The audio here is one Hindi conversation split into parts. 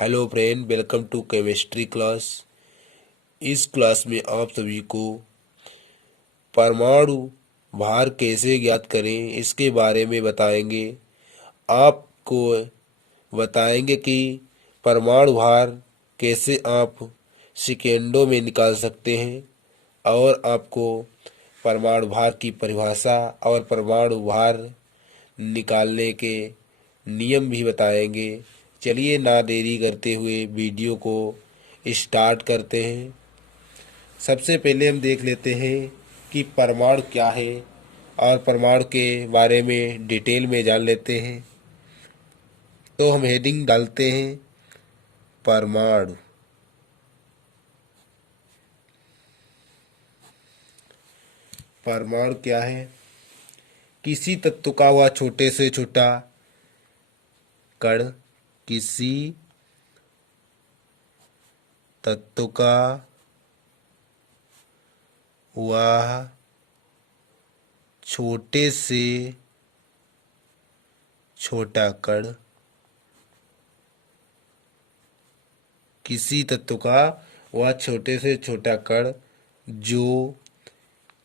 Hello friend, welcome to chemistry class. इस क्लास में आप सभी को परमाणु भार कैसे ज्ञात करें इसके बारे में बताएंगे। आपको बताएंगे कि परमाणु भार कैसे आप सेकेंडों में निकाल सकते हैं, और आपको परमाणु भार की परिभाषा और परमाणु भार निकालने के नियम भी बताएंगे। चलिए ना देरी करते हुए वीडियो को स्टार्ट करते हैं। सबसे पहले हम देख लेते हैं कि परमाणु क्या है, और परमाणु के बारे में डिटेल में जान लेते हैं। तो हम हेडिंग डालते हैं परमाणु। परमाणु क्या है? किसी तत्व का वह छोटे से छोटा कण, किसी तत्व का वह छोटे से छोटा कण, किसी तत्व का वह छोटे से छोटा कण जो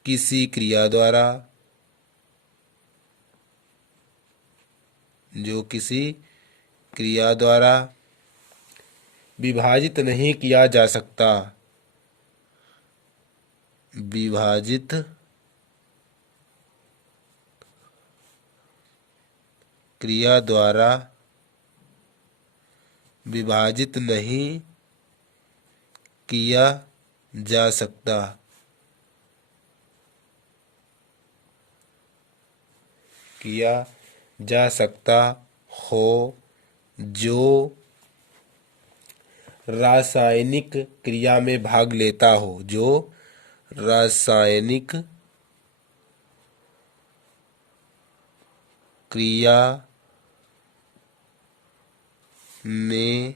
किसी क्रिया द्वारा विभाजित नहीं किया जा सकता, विभाजित क्रिया द्वारा विभाजित नहीं किया जा सकता, हो, जो रासायनिक क्रिया में भाग लेता हो, जो रासायनिक क्रिया में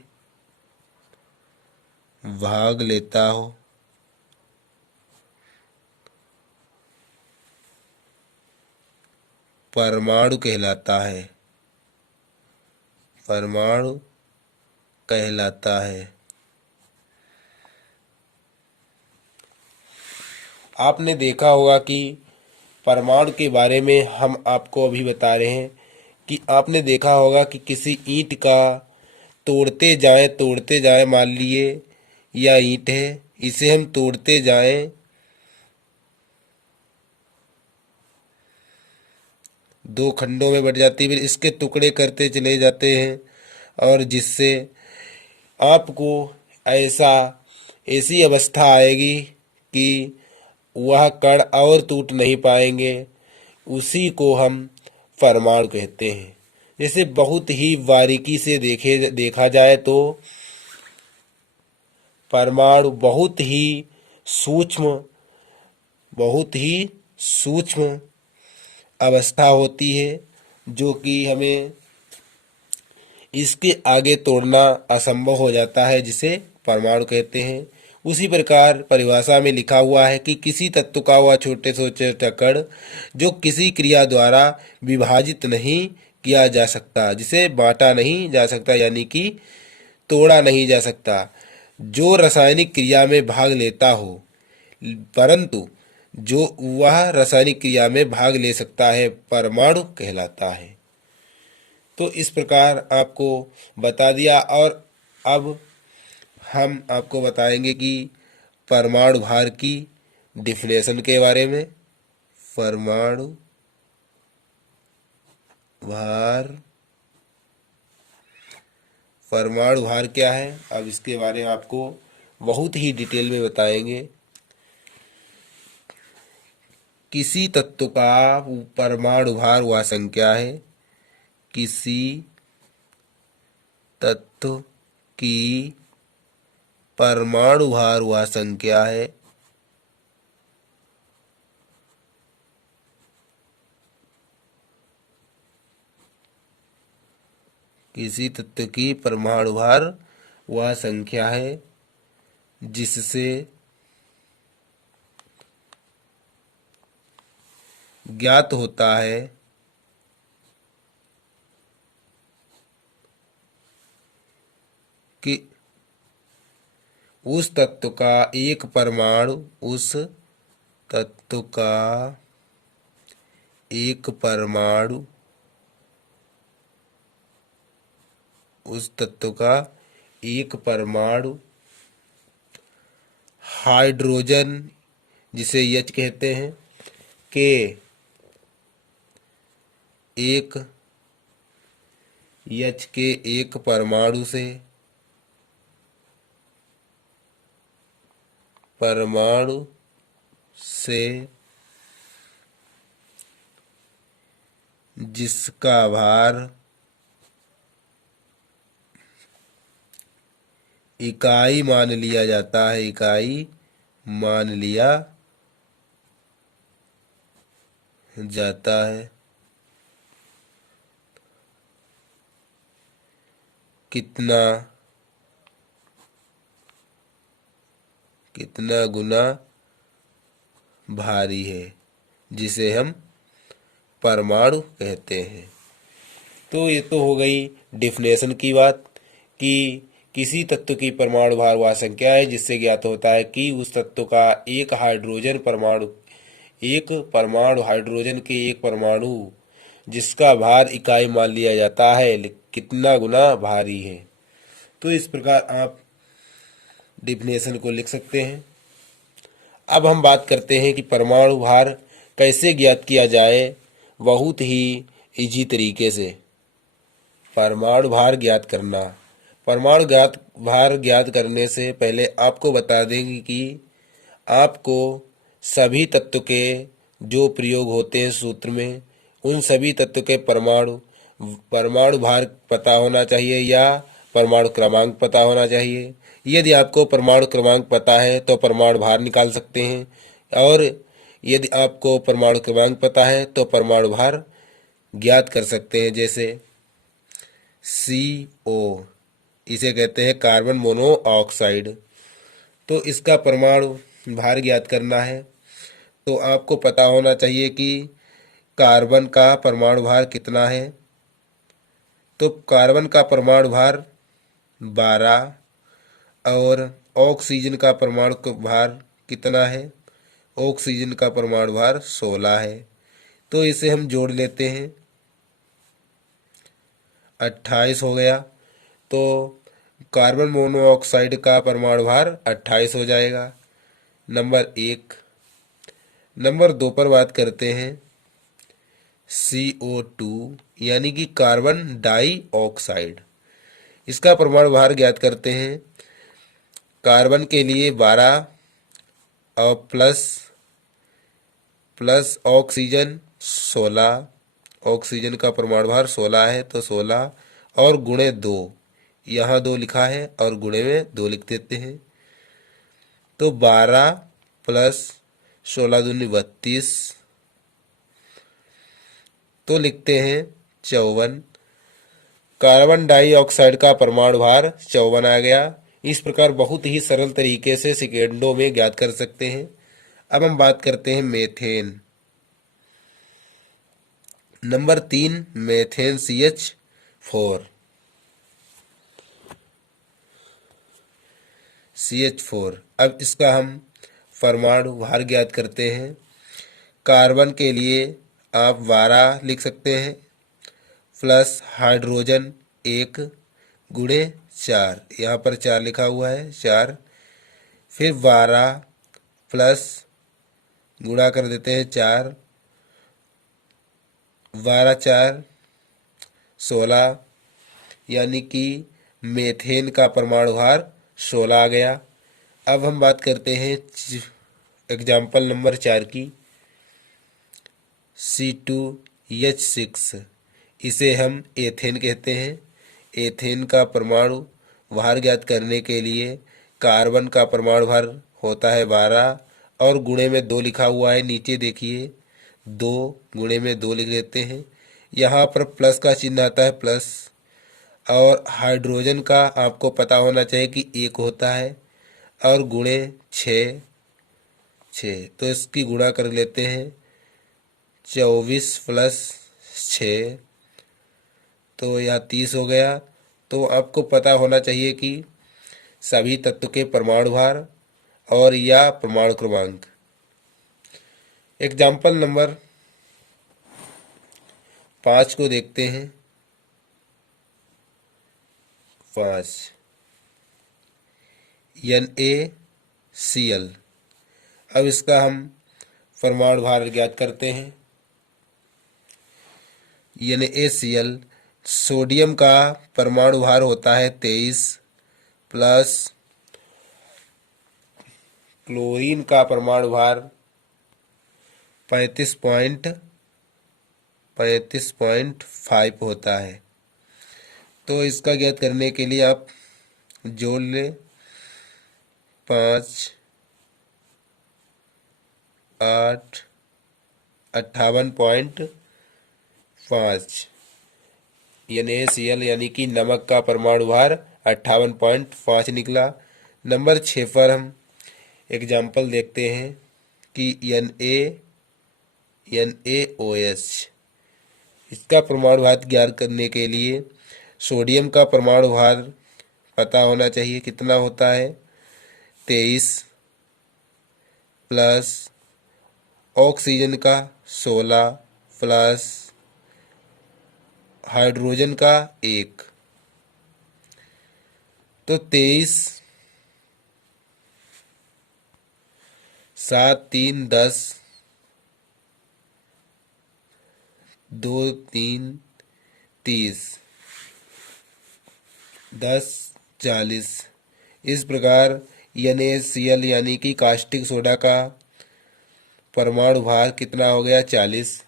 भाग लेता हो, परमाणु कहलाता है, परमाणु कहलाता है। आपने देखा होगा कि परमाणु के बारे में हम आपको अभी बता रहे हैं कि आपने देखा होगा कि किसी ईंट का तोड़ते जाएं, मान लिए यह ईंट है, इसे हम तोड़ते जाएं, दो खंडों में बट जाती है, फिर इसके टुकड़े करते चले जाते हैं, और जिससे आपको ऐसी अवस्था आएगी कि वह कण और टूट नहीं पाएंगे। उसी को हम परमाणु कहते हैं। जैसे बहुत ही बारीकी से देखा जाए तो परमाणु सूक्ष्म बहुत ही सूक्ष्म अवस्था होती है, जो कि हमें इसके आगे तोड़ना असंभव हो जाता है, जिसे परमाणु कहते हैं। उसी प्रकार परिभाषा में लिखा हुआ है कि किसी तत्व का वह छोटे से छोटा कण जो किसी क्रिया द्वारा विभाजित नहीं किया जा सकता, जिसे बांटा नहीं जा सकता, यानी कि तोड़ा नहीं जा सकता, जो रासायनिक क्रिया में भाग लेता हो, परंतु जो वह रासायनिक क्रिया में भाग ले सकता है, परमाणु कहलाता है। तो इस प्रकार आपको बता दिया, और अब हम आपको बताएंगे कि परमाणु भार की डिफिनेशन के बारे में। परमाणु भार, परमाणु भार क्या है, अब इसके बारे में आपको बहुत ही डिटेल में बताएंगे। किसी तत्व का परमाणु भार वह संख्या है, किसी तत्व की परमाणु भार वह संख्या है किसी तत्व की परमाणु भार वह संख्या है जिससे ज्ञात होता है कि उस तत्व का एक परमाणु उस तत्व का एक परमाणु उस तत्व का एक परमाणु हाइड्रोजन, जिसे H कहते हैं, के एक H के एक परमाणु से जिसका भार इकाई मान लिया जाता है, इकाई मान लिया जाता है, कितना गुना भारी है, जिसे हम परमाणु कहते हैं। तो ये तो हो गई डिफिनेशन की बात कि किसी तत्व की परमाणु भार वह संख्या है जिससे ज्ञात होता है कि उस तत्व का एक परमाणु हाइड्रोजन के एक परमाणु जिसका भार इकाई मान लिया जाता है कितना गुना भारी है। तो इस प्रकार आप डिफिनेशन को लिख सकते हैं। अब हम बात करते हैं कि परमाणु भार कैसे ज्ञात किया जाए। बहुत ही इजी तरीके से परमाणु भार ज्ञात करना। भार ज्ञात करने से पहले आपको बता देंगे कि आपको सभी तत्व के जो प्रयोग होते हैं सूत्र में, उन सभी तत्व के परमाणु भार पता होना चाहिए या परमाणु क्रमांक पता होना चाहिए। यदि आपको परमाणु क्रमांक पता है तो परमाणु भार निकाल सकते हैं, और यदि आपको परमाणु क्रमांक पता है तो परमाणु भार ज्ञात कर सकते हैं। जैसे CO, इसे कहते हैं कार्बन मोनोऑक्साइड। तो इसका परमाणु भार ज्ञात करना है तो आपको पता होना चाहिए कि कार्बन का परमाणु भार कितना है। तो कार्बन का परमाणु भार 12 और ऑक्सीजन का परमाणु भार कितना है? ऑक्सीजन का परमाणु भार 16 है। तो इसे हम जोड़ लेते हैं, 28 हो गया। तो कार्बन मोनोऑक्साइड का परमाणु भार 28 हो जाएगा। नंबर 1। नंबर 2 पर बात करते हैं, CO2 यानी कि कार्बन डाइऑक्साइड। इसका परमाणु भार ज्ञात करते हैं। कार्बन के लिए 12 और प्लस ऑक्सीजन 16। ऑक्सीजन का परमाणु भार 16 है, तो 16 और गुणे 2, यहाँ 2 लिखा है और गुणे में 2 लिख देते हैं। तो 12 प्लस 16 दूनी 32, तो लिखते हैं 54। कार्बन डाइऑक्साइड का परमाणु भार 54 आ गया। इस प्रकार बहुत ही सरल तरीके से सेकेंडों में ज्ञात कर सकते हैं। अब हम बात करते हैं मीथेन। Number 3 methane CH4। अब इसका हम परमाणु भार ज्ञात करते हैं। कार्बन के लिए आप 12 लिख सकते हैं, प्लस हाइड्रोजन 1 गुणे 4, यहाँ पर 4 लिखा हुआ है 4, फिर 12 प्लस गुणा कर देते हैं 4, 12 4 16, यानी कि मीथेन का परमाणु भार 16 आ गया। अब हम बात करते हैं एग्जाम्पल नंबर 4 की, C2H6। इसे हम एथेन कहते हैं। एथेन का परमाणु भार ज्ञात करने के लिए कार्बन का परमाणु भार होता है 12 और गुणे में 2 लिखा हुआ है, नीचे देखिए 2 गुणे में 2 लिख देते हैं। यहाँ पर प्लस का चिन्ह आता है प्लस, और हाइड्रोजन का आपको पता होना चाहिए कि 1 होता है और गुणे 6, तो इसकी गुणा कर लेते हैं 24 प्लस 6, तो यहाँ 30 हो गया। तो आपको पता होना चाहिए कि सभी तत्व के परमाणु भार और या परमाणु क्रमांक। एग्जाम्पल नंबर 5 को देखते हैं। 5 NaCl। अब इसका हम परमाणु भार ज्ञात करते हैं। NaCl सोडियम का परमाणु भार होता है 23 प्लस क्लोरीन का परमाणु भार 35.5 होता है। तो इसका ज्ञात करने के लिए आप जोड़ लें 5 8 58.5। NaCl यानी कि नमक का परमाणु भार 58.5 निकला। नंबर 6 पर हम एग्जाम्पल देखते हैं कि NaOH। इसका परमाणु भार ज्ञात करने के लिए सोडियम का परमाणु भार पता होना चाहिए, कितना होता है 23 प्लस ऑक्सीजन का 16 प्लस हाइड्रोजन का 1। तो 23 7 3 10 2 3 30 10 40। इस प्रकार NaCl यानी कि कास्टिक सोडा का परमाणु भार कितना हो गया 40।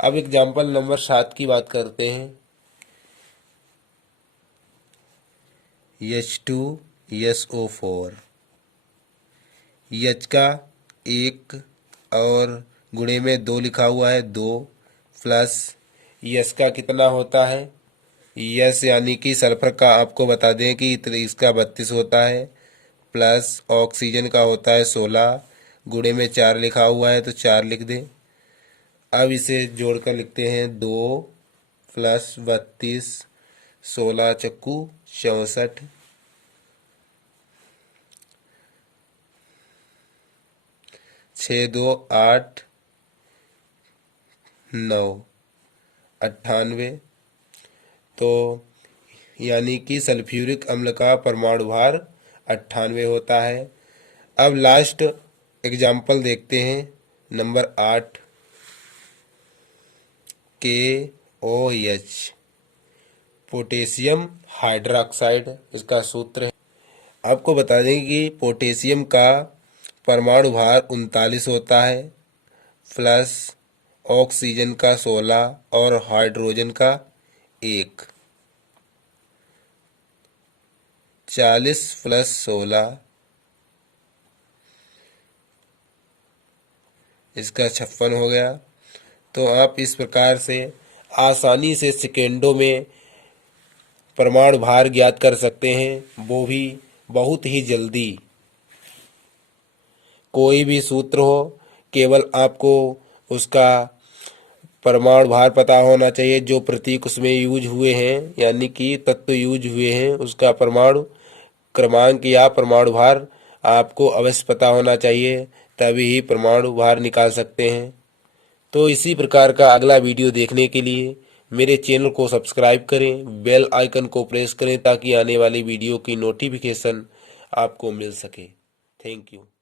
अब एग्जाम्पल नंबर 7 की बात करते हैं। H2SO4। H का 1 और गुणे में 2 लिखा हुआ है 2 प्लस यस का कितना होता है, यस यानी कि सल्फर का आपको बता दें कि इसका 32 होता है, प्लस ऑक्सीजन का होता है 16, गुणे में 4 लिखा हुआ है तो 4 लिख दें। अब इसे जोड़कर लिखते हैं 2 प्लस 32 16 चक्कू 64 6 2 8 9 98। तो यानी कि सल्फ्यूरिक अम्ल का परमाणु भार 98 होता है। अब लास्ट एग्जाम्पल देखते हैं नंबर 8 KOH पोटेशियम हाइड्रोक्साइड। इसका सूत्र है, आपको बता दें कि पोटेशियम का परमाणु भार 39 होता है प्लस ऑक्सीजन का 16 और हाइड्रोजन का 1। 40 प्लस 16 इसका 56 हो गया। तो आप इस प्रकार से आसानी से सेकेंडों में परमाणु भार ज्ञात कर सकते हैं, वो भी बहुत ही जल्दी। कोई भी सूत्र हो, केवल आपको उसका परमाणु भार पता होना चाहिए, जो प्रतीक उसमें यूज हुए हैं यानी कि तत्व यूज हुए हैं उसका परमाणु क्रमांक या परमाणु भार आपको अवश्य पता होना चाहिए, तभी ही परमाणु भार निकाल सकते हैं। तो इसी प्रकार का अगला वीडियो देखने के लिए मेरे चैनल को सब्सक्राइब करें, बेल आइकन को प्रेस करें ताकि आने वाली वीडियो की नोटिफिकेशन आपको मिल सके। Thank you.